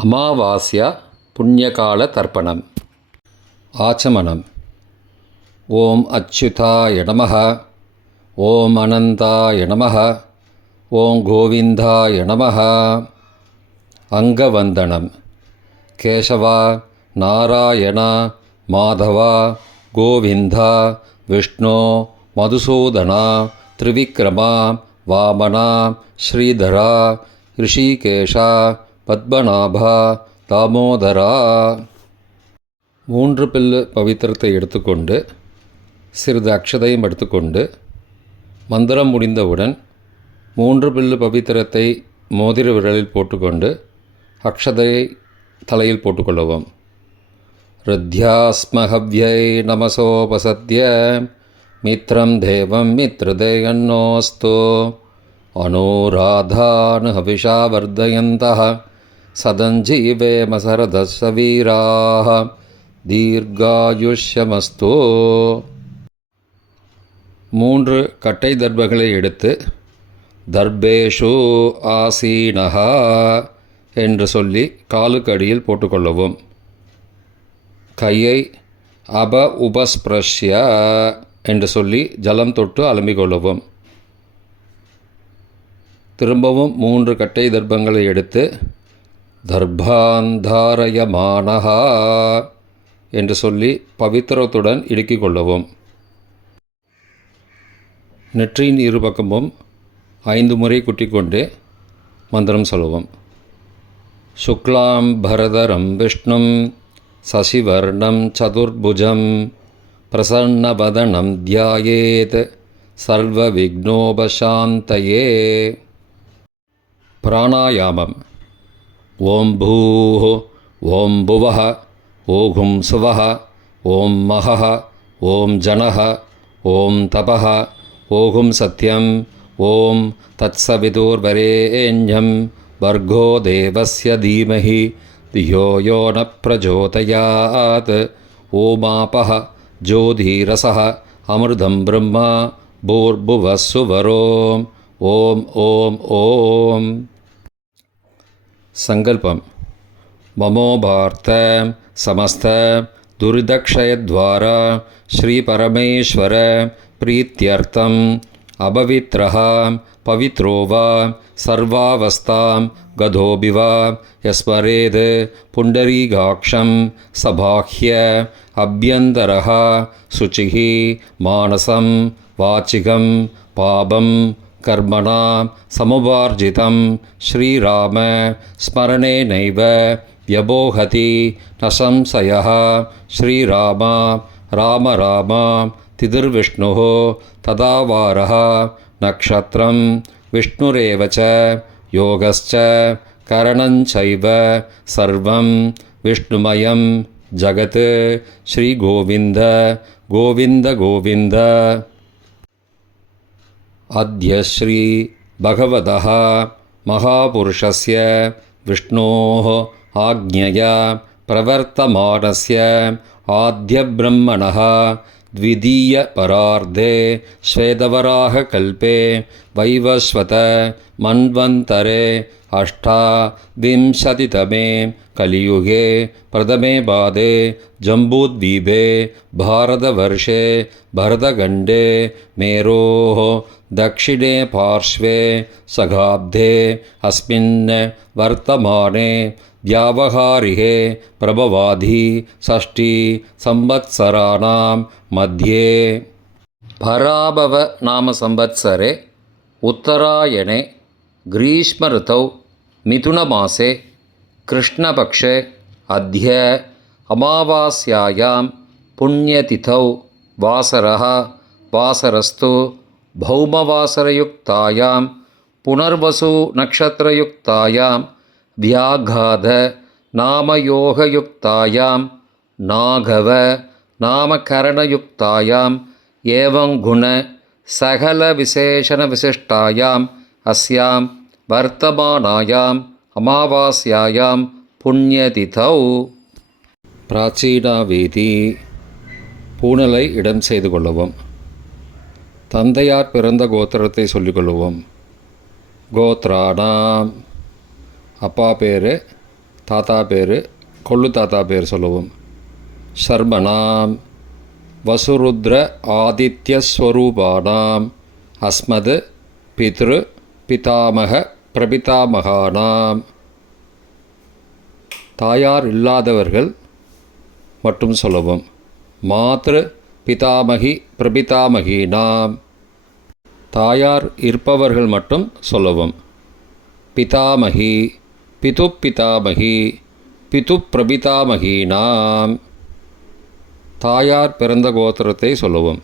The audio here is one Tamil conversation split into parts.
அமாவாஸ்யா புண்ணியகால தர்ப்பணம். ஆச்சமனம். ஓம் அச்சுதாய நமः. ஓம் அனந்தாய நமः. ஓம் கோவிந்தாய நமः. அங்கவந்தனம். கேசவா, நாராயணா, மாதவா, கோவிந்தா, விஷ்ணு, மதுசூதனா, திரிவிக்ரமா, வாமனா, ஸ்ரீதரா, ரிஷிகேஷா, பத்மநாபா, தாமோதரா. 3 பில்லு பவித்திரத்தை எடுத்துக்கொண்டு சிறிது அக்ஷதையும் எடுத்துக்கொண்டு மந்திரம் முடிந்தவுடன் 3 பில்லு பவித்திரத்தை மோதிர விரலில் போட்டுக்கொண்டு அக்ஷதையை தலையில் போட்டுக்கொள்ளவும். ருத்யாஸ்மஹவ்யை நமசோபசத்ய மித்ரம் தேவம் மித்ருதேயன்னோஸ்து அனுராதான் ஹவிஷா வர்தயந்தः சதஞ்சீவேம சரதஸ்வீராः தீர்காயுஷ்யமஸ்து. 3 கட்டை தர்பங்களை எடுத்து தர்பேஷு ஆசீனஹ என்று சொல்லி காலுக்கு அடியில் போட்டுக்கொள்ளவும். கையை அப உபஸ்பிரஷ்ய என்று சொல்லி ஜலம் தொட்டு அலம்பிக்கொள்ளவும். திரும்பவும் 3 கட்டை தர்பங்களை எடுத்து தர்பாந்தாரயமானஹா என்று சொல்லி பவித்திரத்துடன் இடுக்கிக் கொள்ளவும். நெற்றியின் இருபக்கமும் 5 முறை குட்டிக்கொண்டே மந்திரம் சொல்லவும். சுக்லாம் பரதரம் விஷ்ணும் சசிவர்ணம் சதுர்புஜம் பிரசன்னவதனம் தியாயேத் சர்வ விக்னோபசாந்தயே. பிராணாயாமம். ஓம் பூः ஓம் புவः ஓம் சுவः ஓம் மஹः ஓம் ஜனः ஓம் தபः ஓம் சத்யம் ஓம் தத்சவிதுர்வரேண்யம் வர்கோ தேவஸ்ய தீமஹி தியோ யோ ந பிரச்சோதயாத். ஓமாபः ஜோதிரசः அமிர்தம் பிரம்மா பூர்புவः சுவரோம். ஓம் ஓம் ஓம். சங்கல்பம். மமோபார்த்த சமஸ்த துரிதக்ஷயத்வாரா ஸ்ரீ பரமேஸ்வர பிரீத்யர்த்தம் அபவித்ரஹ பவித்ரோ வா சர்வாவஸ்தாம் கதோபி வா யஸ்மரேத் புண்டரீகாக்ஷம் சபாஹ்ய அப்யந்தரஹ சுச்சிः மானசம் வாச்சிகம் பாபம் கர்மணா சமுபார்ஜிதம் ஸ்ரீராம ஸ்மரணேனைவ வ்யபோஹதி ந சம்சயः. ஸ்ரீராமா ராம ராமா திதிர்விஷ்ணுः ததாவாரः நக்ஷத்ரம் விஷ்ணுரேவ ச யோகஸ்ச கரணஞ்சைவ சர்வம் விஷ்ணுமயம் ஜகத். ஸ்ரீகோவிந்த கோவிந்த கோவிந்த. அத்ய ஸ்ரீ பகவதः மகாபுருஷஸ்ய விஷ்ணோः ஆக்ஞயா பிரவர்த்தமானஸ்ய ஆத்யப்ரம்மணः த்விதீய பரார்த்தே ஸ்வேதவராக கல்பே வைவஸ்வத மன்வந்தரே அஷ்டாவிம்சதிதமே கலியுகே பிரதமே பாதே ஜம்பூத்வீபே பாரதவர்ஷே பரதகண்டே மேரோः दक्षिणे पार्श्वे सगाब्धे अस्मिन् वर्तमाने व्यावहारिके प्रभवाधि षष्ठी संवत्सराणां मध्ये पराभव नाम संवत्सरे उत्तरायणे ग्रीष्मऋतौ मिथुनमासे कृष्णपक्षे अद्य अमावास्यायां पुण्यतिथौ वासरः वासरस्तु भौमवासरयुक्तायां पुनर्वसु नक्षत्रयुक्तायां व्याघाध नामयोगयुक्तायां नागव नामकरणयुक्तायां एवं गुण सकलविशेषणविशिष्टायाम् अस्यां वर्तमानायाम् अमावास्यायां पुण्यतिथौ. பிராச்சீனாவேதி. பூணலை இடம் செய்து கொள்ளவும். தந்தையார் பிறந்த கோத்திரத்தை சொல்லிக்கொள்வோம். கோத்ராணாம். அப்பா பேர், தாத்தா பேர், கொள்ளு தாத்தா பேர் சொல்லுவோம். சர்மணாம் வசுருத்ர ஆதித்யஸ்வரூபானாம் அஸ்மத் பித்ரு பிதாமக பிரபிதாமகானாம். தாயார் இல்லாதவர்கள் மட்டும் சொல்லவும். மாத்ரு பிதாமகி பிரபிதாமகீனாம். தாயார் இருப்பவர்கள் மட்டும் சொல்லவும். பிதாமகி பிது பிதாமகி பிது பிரபிதாமகீனாம். தாயார் பிறந்த கோத்திரத்தை சொல்லவும்.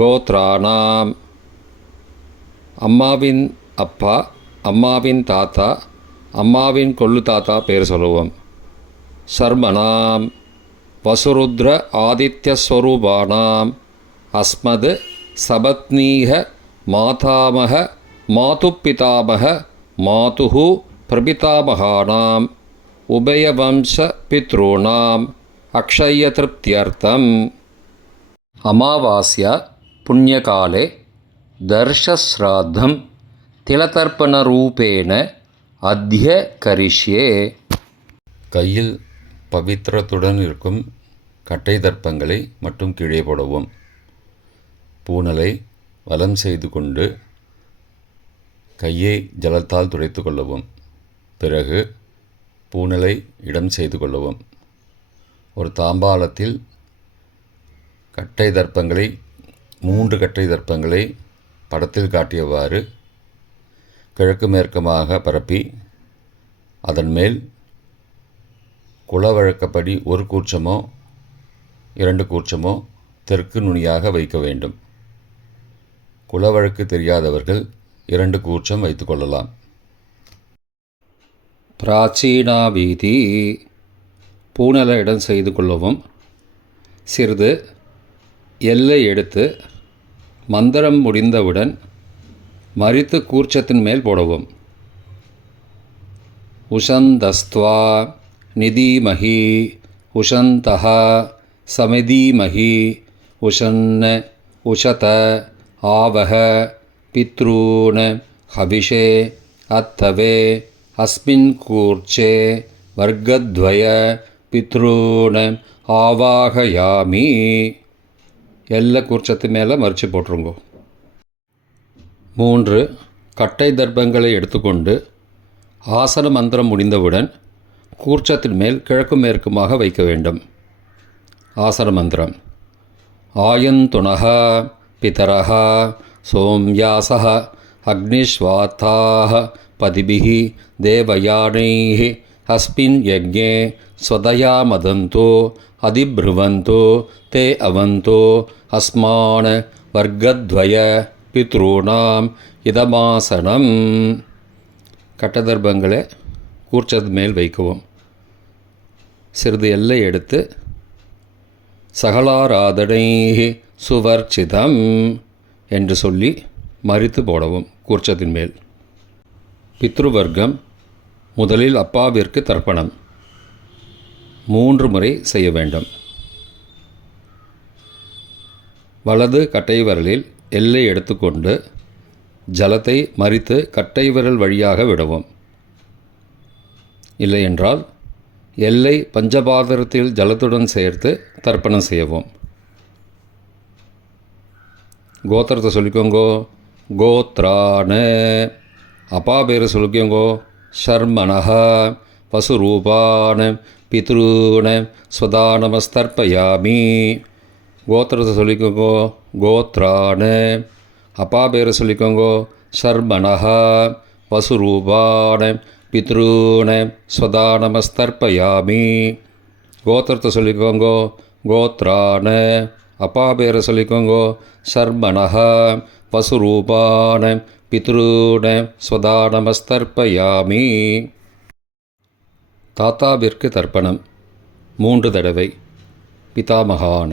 கோத்ரானாம் அம்மாவின் அப்பா, அம்மாவின் தாத்தா, அம்மாவின் கொள்ளு தாத்தா பேர் சொல்லுவோம். சர்மணாம் வசுருத்ர ஆதித்யஸ்வரூபானாம் அஸ்மத் சபத்னீக மாதாமக மாதுப்பிதாமக மாதுஹு பிரபிதாமகானாம் உபயவம்ச பித்ருணாம் அக்ஷயத்ருப்தியர்த்தம். அமாவாஸ்யா புண்ணியகாலே தர்ஷஸ்ராத்தம் திலதர்ப்பணரூபேண அத்ய கரிஷ்யே. கையில் பவித்திரத்துடன் இருக்கும் கட்டை தர்ப்பங்களை மட்டும் கீழே போடவும். பூனலை வலம் செய்து கொண்டு கையை ஜலத்தால் துடைத்து கொள்ளவும். பிறகு பூனலை இடம் செய்து கொள்ளவும். ஒரு தாம்பாளத்தில் கட்டை தர்ப்பங்களை 3 கட்டை தர்ப்பங்களை படத்தில் காட்டியவாறு கிழக்கு மேற்குமாக பரப்பி அதன் மேல் குலவழக்கப்படி 1 கூர்ச்சமோ 2 கூர்ச்சமோ தெற்கு நுனியாக வைக்க வேண்டும். குலவழக்கு தெரியாதவர்கள் 2 கூர்ச்சம் வைத்துக்கொள்ளலாம். பிராச்சீனா வீதி பூனலை இடம் செய்து கொள்ளவும். சிறிது எல்லை எடுத்து மந்திரம் முடிந்தவுடன் மரித்து கூர்ச்சத்தின் மேல் போடவும். உஷந்தஸ்த்வா நிதீமஹி உஷந்தஹ சமிதீமஹி உஷன்ன உஷத ஆவஹ பித்ரூன் ஹவிஷே அத்தவே அஸ்மின் கூர்ச்சே வர்க்கத்வய பித்ரூன் ஆவாகயாமி. எல்லா கூர்ச்சத்து மேலே மறித்து போட்டுருங்கோ. 3 கட்டை தர்ப்பங்களை எடுத்துக்கொண்டு ஆசன மந்திரம் முடிந்தவுடன் கூர்ச்சத்தின் மேல் கிழக்கு மேற்குமாக வைக்க வேண்டும். ஆசன மந்திரம். ஆயந்துணஹ பிதரஹ சோம்யாசஹ அக்னிஸ்வாத்தாஹ பதிபிஹி தேவயானைஹ அஸ்மின் யஜ்ஞே ஸ்வதயா மதந்தோ அதிப்ருவந்தோ தே அவந்தோ அஸ்மான் வர்க்கத்வய பித்ருணாம் இதமாசனம். கட்டதர்ப்பங்களை கூர்ச்சது மேல் வைக்கவும். சிறிது எல்லை எடுத்து சகலாராதனை சுவர்ச்சிதம் என்று சொல்லி மறித்து போடவும் கூர்ச்சத்தின் மேல். பித்ருவர்க்கம். முதலில் அப்பாவிற்கு தர்ப்பணம் 3 முறை செய்ய வேண்டும். வலது கட்டை விரலில் எல்லை எடுத்துக்கொண்டு ஜலத்தை மறித்து கட்டை விரல் வழியாக விடவும். இல்லையென்றால் எல்லை பஞ்சபாத்திரத்தில் ஜலத்துடன் சேர்த்து தர்ப்பணம் செய்யவும். கோத்திரத்தை சொல்லிக்கோங்கோ. கோத்ரான. அப்பா பேர் சொல்லிக்கோங்கோ. ஷர்மணஹ பசுரூபான பித்ருன ஸ்வதானமஸ்தர்ப்பயாமி. கோத்திரத்தை சொல்லிக்கோங்கோ. கோத்ரான. அப்பா பேரை சொல்லிக்கோங்கோ. ஷர்மணஹ வசுரூபான பித்ருன ஸ்வதானமஸ்தர்ப்பயாமி. கோத்திரத்தை சொல்லிக்கோங்கோ. கோத்ரான. அப்பா பேரை சொல்லிக்கோங்கோ. ஷர்மணஹ வசுரூபான பித்ருன ஸ்வதானமஸ்தர்ப்பயாமி. தாத்தாவிற்கு தர்ப்பணம் 3 தடவை. பிதாமகான.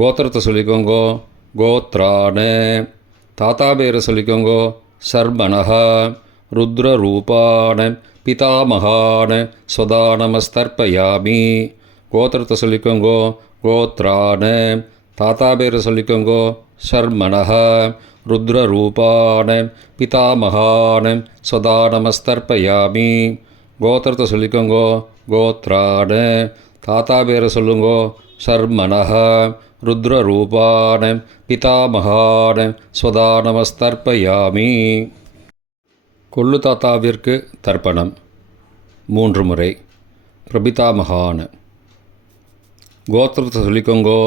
கோத்திரத்தை சொல்லிக்கோங்கோ. கோத்ரான. தாத்தா பேரை சொல்லிக்கோங்கோ. ஷர்மணஹ ருத்ரரூபான பிதாமகான ஸ்வதானமஸ்தர்ப்பயாமி. கோத்திரத்தை சொல்லிக்கோங்கோ. கோத்ரான. தாத்தா பேரை சொல்லிக்கோங்கோ. ஷர்மணஹ ருத்ரரூபான பிதாமகான ஸ்வதானமஸ்தர்ப்பயாமி. கோத்திரத்தை சொல்லிக்கோங்கோ கோத்ரான. தாத்தா பேரை சொல்லுங்கோ சர்மனஹ. ருத்ரரூபான பிதாமகான ஸ்வதா நமஸ்தர்ப்பயாமி. கொள்ளு தாத்தாவிற்கு தர்ப்பணம் 3 முறை. பிரபிதாமகான. கோத்திரத்தை சொல்லிக்கோங்கோ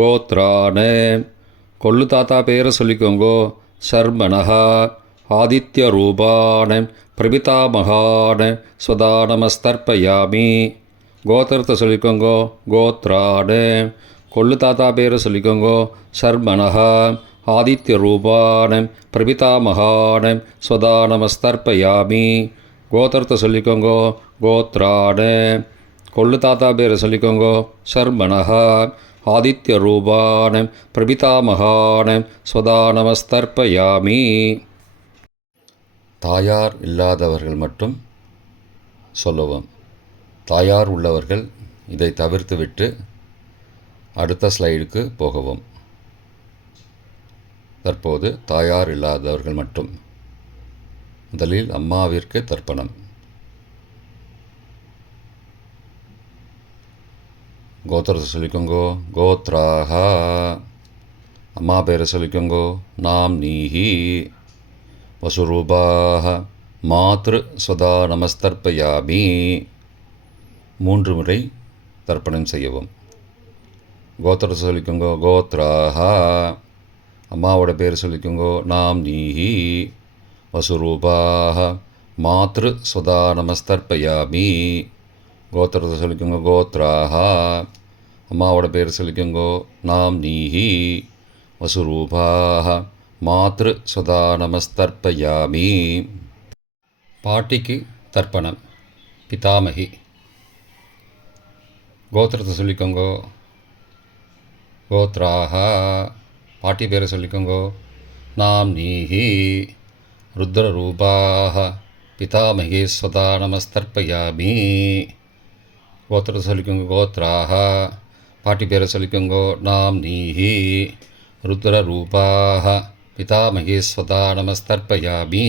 கோத்ரான. கொள்ளு தாத்தா பேரை சொல்லிக்கோங்கோ சர்மனஹ. ஆதித்ய ரூபான பிரபிதாமகான ஸ்வதா நமஸ்தர்ப்பயாமி. கோத்திரத்தை சொல்லிக்கோங்கோ கோத்ரான. கொள்ளு தாத்தா பேரை சொல்லிக்கோங்கோ சர்மனஹ. ஆதித்ய ரூபான பிரபிதாமகான ஸ்வதா நமஸ்தர்ப்பயாமி. கோத்திரத்தை சொல்லிக்கோங்கோ கோத்ரான. கொள்ளு தாத்தா பேரை சொல்லிக்கோங்கோ சர்மனஹ. ஆதித்ய ரூபான பிரபிதாமகான ஸ்வதா நமஸ்தர்ப்பயாமி. தாயார் இல்லாதவர்கள் மட்டும் சொல்லவும். தாயார் உள்ளவர்கள் இதை தவிர்த்துவிட்டு அடுத்த ஸ்லைடுக்கு போகவும். தற்போது தாயார் இல்லாதவர்கள் மட்டும். முதலில் அம்மாவிற்கு தர்ப்பணம். கோத்திரத்தை சொல்லிக்கோங்கோ கோத்ராக. அம்மா பேரை சொல்லிக்கோங்கோ நாம் நீஹி. வசுரூபாக மாத்ரு ஸ்வதா நமஸ்தர்ப்பயாமி. 3 முறை தர்ப்பணம் செய்யவும். கோத்திரத்தை சொல்லிக்கோங்கோ கோத்ராக. அம்மாவோட பேர் சொல்லிக்கோங்கோ நாம் நீஹி. வசுரூபாக மாத்ரு ஸ்வதா நமஸ்தர்ப்பயாமி. கோத்திரத்தை சொல்லிக்கோங்கோ கோத்ராக. அம்மாவோட பேர் சொல்லிக்கோங்கோ நாம் நீஹி. வசுரூபாக மாத்ரு ஸ்வதா நமஸ்தர்ப்பயாமி. பாட்டிக்கு தர்ப்பணம். பிதாமகி. கோத்திரத்தை சொல்லிக்கோங்கோ கோத்ராக. பாட்டி பேரை சொல்லிக்கோங்கோ நாம் நீஹி. ருத்ரரூபாக பிதாமகி ஸ்வதா நமஸ்தர்ப்பயாமி. கோத்திரத்தை சொல்லிக்கோங்கோ கோத்ராக. பாட்டி பேரை சொல்லிக்கோங்கோ நாம் நீஹி. ருத்ரரூபாக பிதாமகி ஸ்வதா நமஸ்தர்ப்பயாமி.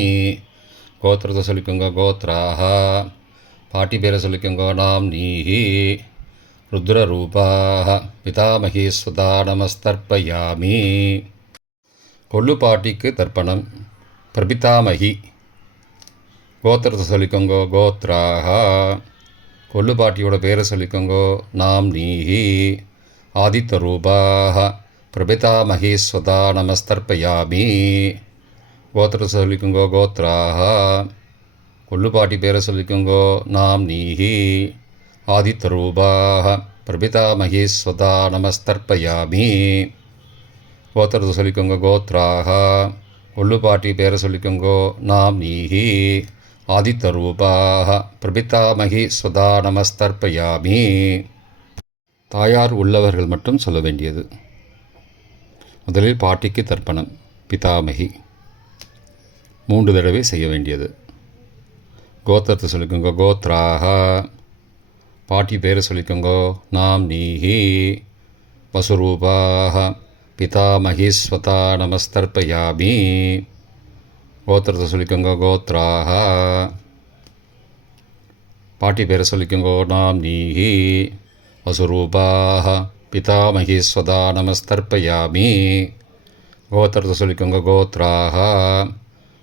கோத்திரத்தை சொல்லிக்கோங்கோ கோத்ராக. பாட்டி பேரை சொல்லிக்கோங்கோ நாம் நீஹி. ருத்ரரூபாக பிதாமகி ஸ்வதா நமஸ்தர்ப்பயாமி. கொள்ளு பாட்டிக்கு தர்ப்பணம். பிரபிதாமகி. கோத்திரத்தை சொல்லிக்கோங்கோ கோத்ராக. கொள்ளு பாட்டியோட பேரை சொல்லிக்கோங்கோ நாம் நீஹி. ஆதித்த ரூபாக பிரபிதாமகி ஸ்வதா நமஸ்தர்ப்பயாமி. கோத்திரத்தை சொல்லிக்கோங்கோ கோத்ராக. கொள்ளு பாட்டி பேரை சொல்லிக்கோங்கோ நாம் நீஹி. ஆதித்த ரூபாக பிரபிதாமகி ஸ்வதா நமஸ்தர்ப்பயாமி. கோத்திரத்தை சொல்லிக்கோங்கோ கோத்ராக. கொள்ளு பாட்டி பேரை சொல்லிக்கோங்கோ நாம் நீஹி. ஆதித்த ரூபாக பிரபிதாமகி ஸ்வதா நமஸ்தர்ப்பயாமி. தாயார் உள்ளவர்கள் மட்டும் சொல்ல வேண்டியது. முதலில் பாட்டிக்கு தர்ப்பணம். பிதாமகி 3 தடவை செய்ய வேண்டியது. கோத்திரத்தை சொல்லிக்கோங்கோ கோத்ராக. பாட்டி பேரை சொல்லிக்கோங்கோ நாம் நீஹி. வசுரூபாக பிதாமகி ஸ்வதா நமஸ்தர்ப்பயாமி. கோத்திரத்தை சொல்லிக்கோங்கோ கோத்ராக. பாட்டி பேரை சொல்லிக்கோங்கோ நாம் நீஹி. வசுரூபாக பிதாமகி ஸ்வதா நமஸ்தர்ப்பயாமி. கோத்திரத்தை சொல்லிக்கோங்கோ கோத்ராக.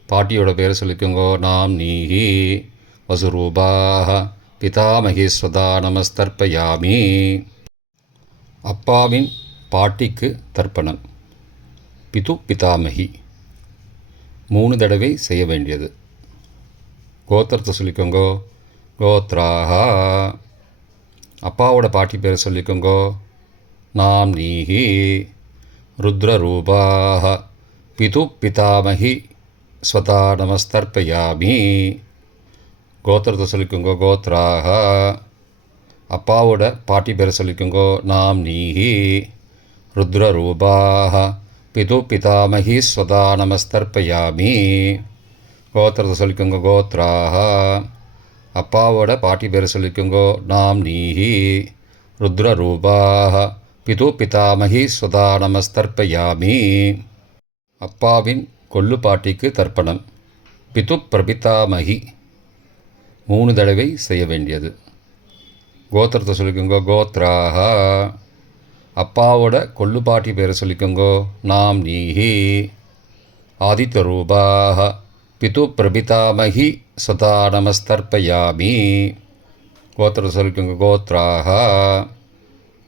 பாட்டியோட பேரை சொல்லிக்கோங்கோ நாம் நீஹி. வசுரூபாக பிதாமகி ஸ்வதா நமஸ்தர்ப்பயாமி. அப்பாவின் பாட்டிக்கு தர்ப்பணம். பிது பிதாமகி 3 தடவை செய்ய வேண்டியது. கோத்திரத்தை சொல்லிக்கோங்கோ கோத்ராக. அப்பாவோட பாட்டி பேரை சொல்லிக்கோங்கோ நாம் நீஹி. ருத்ரரூபாக பிது பிதாமகி ஸ்வதா நமஸ்தர்ப்பயாமி. கோத்திரத்தை சொல்லிக்கோங்கோ கோத்ராக. அப்பாவோட பாட்டி பேரை சொல்லிக்கோங்கோ நாம் நீஹி. ருத்ரரூபாக பிது பிதாமகி ஸ்வதா நமஸ்தர்ப்பயாமி. கோத்திரத்தை சொல்லிக்கோங்கோ கோத்ராக. அப்பாவோட பாட்டி பேரை சொல்லிக்கோங்கோ நாம் நீஹி. ருத்ரரூபாக பிது பிதாமகி ஸ்வதா நமஸ்தர்ப்பயாமி. அப்பாவின் கொள்ளு பாட்டிக்கு தர்ப்பணம். பிது பிரபிதாமகி 3 தடவை செய்ய வேண்டியது. கோத்திரத்தை சொல்லிக்கோங்க. கோத்ராக. அப்பாவோட கொள்ளுப்பாட்டி பேரை சொல்லிக்கோங்கோ. நாம் நீஹி. ஆதித்யரூபாக. பிது பிரபிதாமகி சதா நமஸ்தர்ப்பயாமி. கோத்திரத்தை சொல்லிக்கோங்க. கோத்ராக.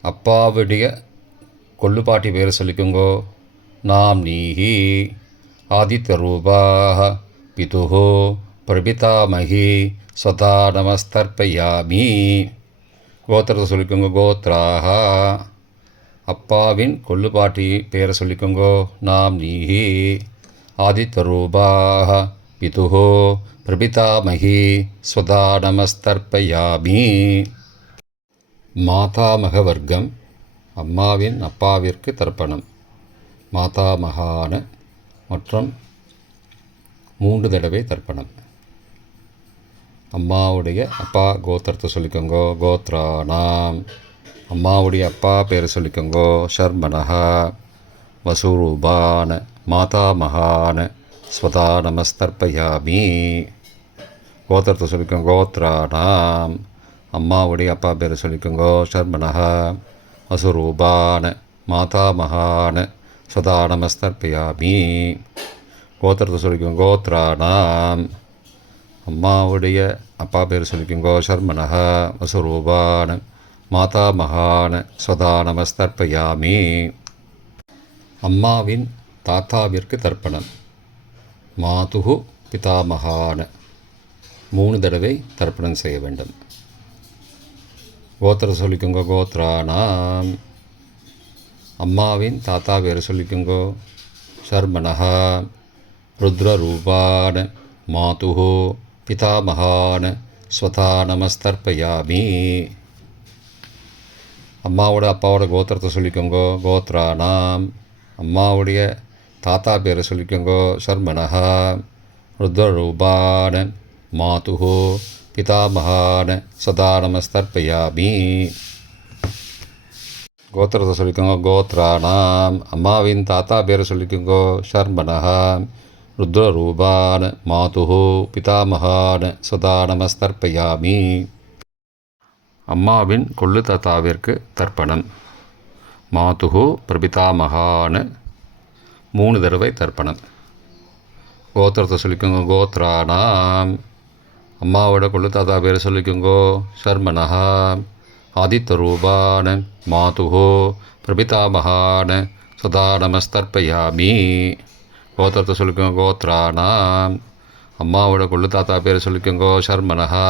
அப்பாவுடைய கொள்ளுப்பாட்டி பேரை சொல்லிக்கோங்கோ. நாம் நீஹி. ஆதித்யரூபாக. பிதுஹோ பிரபிதாமகி சதா நமஸ்தர்ப்பயாமி. கோத்திரத்தை சொல்லிக்கோங்க. கோத்ராக. அப்பாவின் கொள்ளுப்பாட்டி பேரை சொல்லிக்கோங்கோ. நாம் நீஹி. ஆதித்யரூபாக. பிதுஹோ பிரபிதாமகி ஸ்வதா நமஸ்தர்ப்பயாமி. மாதாமக வர்க்கம். அம்மாவின் அப்பாவிற்கு தர்ப்பணம். மாதாமகான மற்றும் 3 தடவை தர்ப்பணம். அம்மாவுடைய அப்பா கோத்திரத்தை சொல்லிக்கோங்கோ. கோத்ரானாம். அம்மாவுடைய அப்பா பேரை சொல்லிக்கோங்கோ. ஷர்மனஹா. வசுரூபான மாதாமகான ஸ்வதா நமஸ்தர்ப்பயாமி. கோத்திரத்தை சொல்லிக்கோங்க. கோத்ரானாம். அம்மாவுடைய அப்பா பேரை சொல்லிக்கோங்கோ. ஷர்மனஹா. வசுரூபான மாதாமகான ஸ்வதா நமஸ்தர்ப்பயாமி. கோத்திரத்தை சொல்லிக்கோங்க. கோத்ரானாம். அம்மாவுடைய அப்பா பேர் சொல்லிக்கோங்கோ. ஷர்மனஹா. வசுரூபான மாதாமகான ஸ்வதா நமஸ்தர்ப்பயாமி. அம்மாவின் தாத்தாவிற்கு தர்ப்பணம். மாதுகு பிதாமகான 3 தடவை தர்ப்பணம் செய்ய வேண்டும். கோத்திர சொல்லிக்கோங்க. கோத்ரானாம். அம்மாவின் தாத்தா பேர் சொல்லிக்கோங்கோ. ஷர்மனஹா. ருத்ரரூபான மாதுஹோ பிதாமகான ஸ்வதா நமஸ்தர்ப்பயாமி. அம்மாவோட அப்பாவோட கோத்திரத்தை சொல்லிக்கோங்கோ. கோத்ரானாம். அம்மாவுடைய தாத்தா பேரை சொல்லிக்கோங்கோ. ஷர்மனஹா. ருத்ரரூபான மாதுஹோ பிதாமகான சதா நமஸ்தர்ப்பயாமி. கோத்திரத்தை சொல்லிக்கோங்க. கோத்ரானாம். அம்மாவின் தாத்தா பேரை சொல்லிக்கோங்கோ. ஷர்மனஹா. ருத்ரரூபான மாதுஹோ பிதாமகான சதா நமஸ்தர்ப்பயாமி. அம்மாவின் கொள்ளு தாத்தாவிற்கு தர்ப்பணம். மாதுஹோ பிரபிதாமகான 3 தடவை தர்ப்பணம். கோத்திரத்தை சொல்லிக்கோங்க. கோத்ரானாம். அம்மாவோட கொள்ளு தாத்தா பேரை சொல்லிக்கோங்கோ. ஷர்மனஹா. ஆதித்யரூபான மாதுஹோ பிரபிதாமகான சதா நமஸ்தர்ப்பயாமி. கோத்திரத்தை சொல்லிக்கோங்க. கோத்ரானாம். அம்மாவோட கொள்ளு தாத்தா பேரை சொல்லிக்கோங்கோ. ஷர்மனஹா.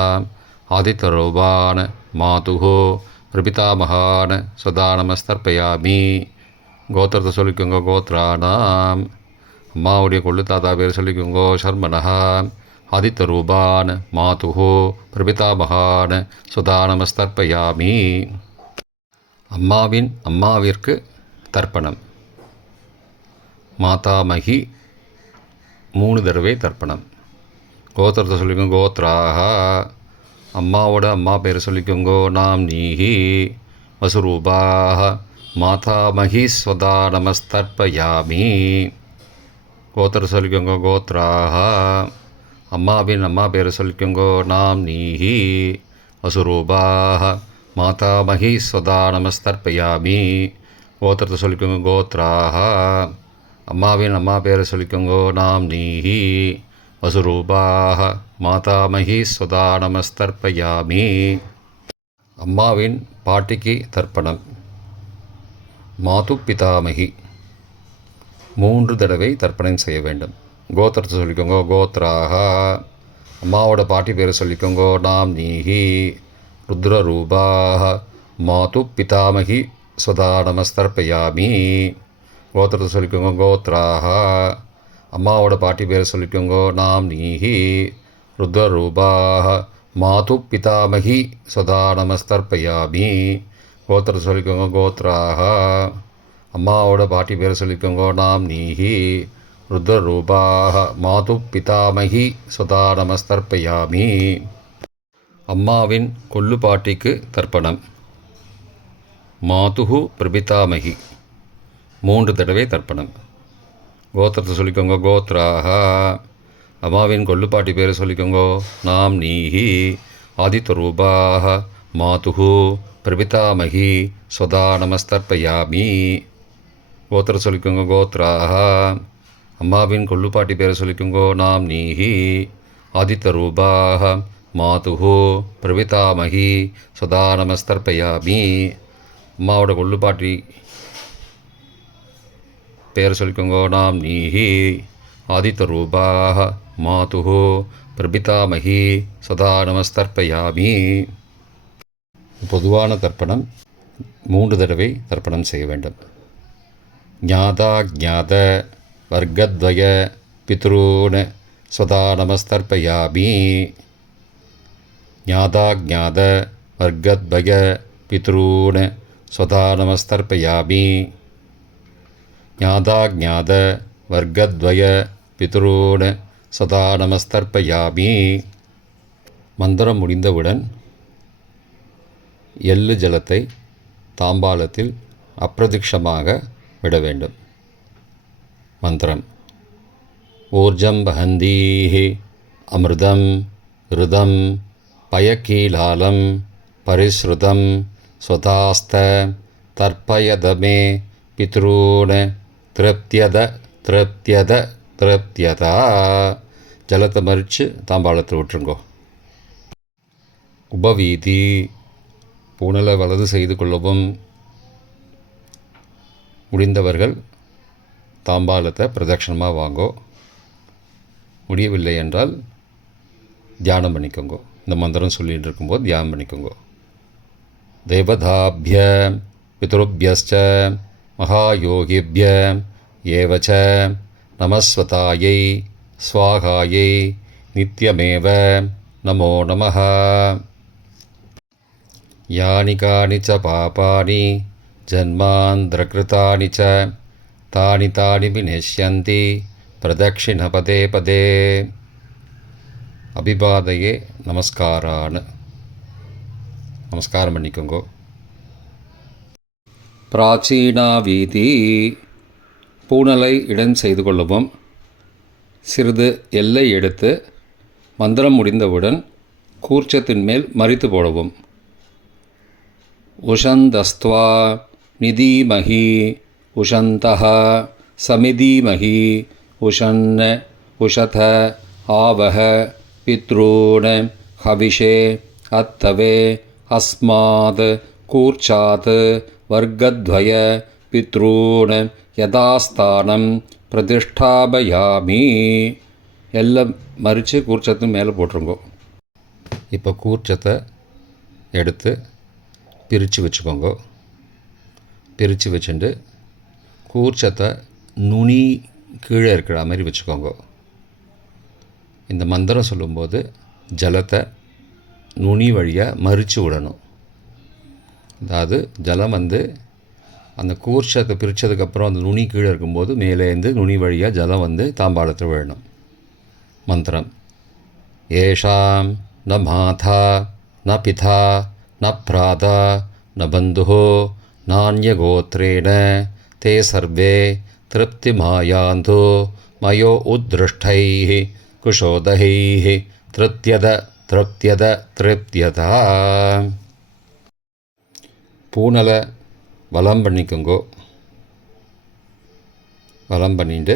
ஆதித்யரூபான மாதுஹோ பிரபிதாமகான சதா நமஸ்தர்ப்பயாமி. கோத்திரத்தை சொல்லிக்கோங்க. கோத்ரானாம். அம்மாவுடைய கொள்ளு தாத்தா பேர் சொல்லிக்கோங்கோ. ஷர்மனஹா. ஆதித்யரூபான மாதுஹோ பிரபிதாமகான சதா நமஸ்தர்ப்பயாமி. அம்மாவின் அம்மாவிற்கு தர்ப்பணம். மாதாமகி 3 தடவை தர்ப்பணம். கோத்திரத்தை சொல்லிக்கோங்க. கோத்ராக. அம்மாவோட அம்மா பேர் சொல்லிக்கோங்கோ. நாம் நீஹி. வசுரூபாக. மாதாமகி ஸ்வதா நமஸ்தர்ப்பயாமி. கோத்திரம் சொல்லிக்கோங்க. கோத்ராக. அம்மாவின் அம்மா பேர் சொல்லிக்கோங்கோ. நாம் நீஹி. வசுரூபாக. மாதாமகி ஸ்வதா நமஸ்தர்ப்பயாமி. கோத்திரத்தை சொல்லிக்கோங்க. கோத்ராக. அம்மாவின் அம்மா பேரை சொல்லிக்கோங்கோ. நாம் நீஹி. வசுரூபாக. மாதாமகி ஸ்வதா நமஸ்தர்ப்பயாமி. அம்மாவின் பாட்டிக்கு தர்ப்பணம். மாது பிதாமகி 3 தடவை தர்ப்பணம் செய்ய வேண்டும். கோத்திரத்தை சொல்லிக்கோங்க. கோத்ராக. அம்மாவோட பாட்டி பேரை சொல்லிக்கோங்கோ. நாம் நீஹி. ருத்ரரூபாக. மாது பிதாமகி ஸ்வதா நமஸ்தர்ப்பயாமி. கோத்திரத்தை சொல்லிக்கோங்க. கோத்ராக. அம்மாவோட பாட்டி பேரை சொல்லிக்கோங்கோ. நாம் நீஹி. ருத்ரரூபாக. மாது பிதாமகி ஸ்வதா நமஸ்தர்ப்பயாமி. கோத்திரத்தை சொல்லிக்கோங்க. கோத்ராக. அம்மாவோட பாட்டி பேரை சொல்லிக்கோங்கோ. நாம் நீஹி. ருத்ரரூபாக. மாது பிதாமகி ஸ்வதா நமஸ்தர்ப்பயாமி. அம்மாவின் கொள்ளு பாட்டிக்கு தர்ப்பணம். மாதுஹு பிரபிதாமகி 3 தடவை தர்ப்பணம். கோத்திரத்தை சொல்லிக்கோங்க. கோத்ராக. அம்மாவின் கொள்ளுப்பாட்டி பேரை சொல்லிக்கோங்கோ. நாம் நீஹி ஆதித்வரூபாக மாதுஹு பிரபிதாமகி ஸ்வதா நமஸ்தர்ப்பயாமி. கோத்திர சொல்லிக்கோங்க. கோத்ராக. அம்மாவின் கொள்ளுப்பாட்டி பேரை சொல்லிக்கோங்கோ. நாம் நீஹி ஆதித்வரூபாக மாதுஹு பிரபிதாமகி ஸ்வதா நமஸ்தர்ப்பயாமி. அம்மாவோட கொள்ளுப்பாட்டி பேரை சொல்லிக்கோங்கோ. நாம் நீஹி ஆதித்வரூபாக மாதுஹு பிரபிதாமகி சதா நமஸ்தர்ப்பயாமி. பொதுவான தர்ப்பணம் 3 தடவை தர்ப்பணம் செய்ய வேண்டும். ஞாதா ஞாத வர்க்கத்வய பித்ரூன் சதா நமஸ்தர்ப்பயாமி. ஞாதா ஞாத வர்க்கத்வய பித்ரூன் சதா நமஸ்தர்ப்பயாமி. ஞாதா ஞாத வர்க்கத்வய பித்ரூன் சதா நமஸ்தர்ப்பயாமி. மந்திரம் முடிந்தவுடன் எள்ளு ஜலத்தை தாம்பாளத்தில் அப்பிரதிக்ஷமாக விட வேண்டும். மந்திரம். ஊர்ஜம் வஹந்தீஹி அமிர்தம் ருதம் பயக்கீலாலம் பரிஸ்ருதம் ஸ்வதாஸ்த தர்ப்பயதமே பித்ரூன் திருப்தியத திருப்தியத திருப்தியதா. ஜலத்தை மறித்து தாம்பாளத்தில் விட்டுருங்கோ. உபவீதி. பூணலை வலது செய்து கொள்ளவும். முடிந்தவர்கள் தாம்பாளத்தை பிரதட்சணமாக வாங்கோ. முடியவில்லை என்றால் தியானம் பண்ணிக்கோங்க. இந்த மந்திரம் சொல்லிகிட்டு இருக்கும்போது தியானம் பண்ணிக்கோங்க. தேவதாபிய பித்ருபியஸ்ச மகாயோகிபிய ஏவச்ச நமஸ்வதாயை ஸ்வாகாயை நித்யமேவ நமோ நமः. யானி கானி ச பாபானி ஜன்மாந்திரகிருதானி ச தானி தானி விநஷ்யந்தி பிரதக்ஷிண பதே பதே. அபிபாதையே நமஸ்காரான்னு நமஸ்காரம் பண்ணிக்கோங்கோ. பிராச்சீனா வீதி. பூணலை இடம் செய்து கொள்ளவும். சிறிது எல்லை எடுத்து மந்திரம் முடிந்தவுடன் கூர்ச்சத்தின் மேல் மறித்து போடவும். உஷந்தஸ்த்வா நிதீமஹி உஷந்தஹ சமிதீமஹி உஷன்ன உஷத ஆவஹ பித்ரூன் ஹவிஷே அத்தவே அஸ்மாத் கூர்ச்சாத் வர்க்கத்வய பித்ரூன் யதாஸ்தானம் பிரதிஷ்டாபயாமி. எல்லாம் மறித்து கூர்ச்சத்து மேலே போட்டுருங்கோ. இப்போ கூர்ச்சத்தை எடுத்து பிரித்து வச்சுக்கோங்க. பிரித்து வச்சுட்டு கூர்ச்சத்தை நுனி கீழே இருக்கிற மாதிரி வச்சுக்கோங்க. இந்த மந்திரம் சொல்லும்போது ஜலத்தை நுனி வழியாக மறித்து விடணும். அதாவது ஜலம் அந்த கூர்ச்சத்தை பிரித்ததுக்கப்புறம் அந்த நுனி கீழே இருக்கும்போது மேலேருந்து நுனி வழியாக ஜலம் தாம்பாளத்தில் விழணும். மந்திரம். ஏஷாம் ந மாதா ந பிதா ந பிராதா ந பந்துஹோ நான்யகோத்ரேண தே சர்வே திருப்திமாயாந்து மயோ உத்ருஷ்டைः குஷோதகைः திருப்தியத திருப்தியத திருப்தியதா. பூணலை வலம் பண்ணிக்கோங்கோ. வலம் பண்ணிட்டு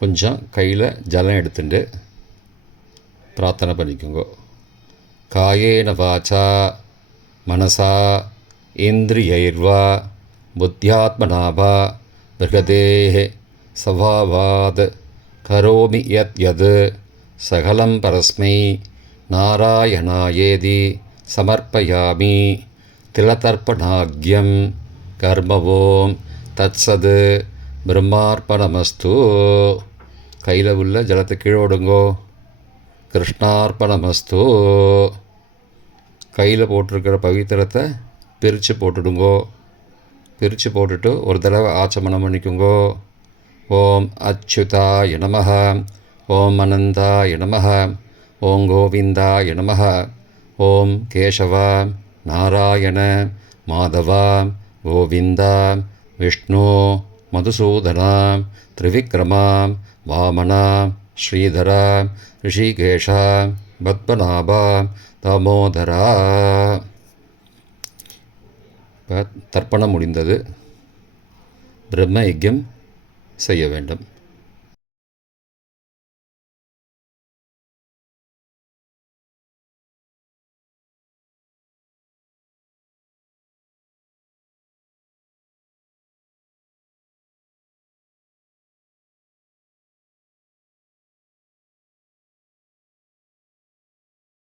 கொஞ்சம் கையில் ஜலம் எடுத்துட்டு பிரார்த்தனை பண்ணிக்கோங்கோ. காயேன வாச்சா மனசா இந்திரியைர்வா புத்தியாத்மனாவா பிருகதேஹ சவாவாத் கரோமி யத் யத் சகலம் பரஸ்மை நாராயணாயேதி சமர்ப்பயாமி. திலதர்ப்பணாக்யம் கர்மவோம் தத்சத் பிரம்மார்ப்பணமஸ்து. கையில் உள்ள ஜலத்தை கீழே விடுங்கோ. கிருஷ்ணார்ப்பணமஸ்து. கையில் போட்டிருக்கிற பவித்திரத்தை பிரித்து போட்டுடுங்கோ. பிரித்து போட்டுட்டு ஒரு தடவை ஆச்சமனம் பண்ணிக்கோங்கோ. ஓம் அச்சுதாய நமஹ, ஓம் அனந்தாய நமஹ, ஓம் கோவிந்தாய நமஹ, ஓம் கேசவ நாராயண மாதவ கோவிந்த விஷ்ணு மதுசூதன திரிவிக்ரம வாமன ஸ்ரீதரா ரிஷிகேஷா பத்மநாபா தாமோதரா. இப்போ தர்ப்பணம் முடிந்தது. பிரம்ம யஜ்யம் செய்ய வேண்டும்.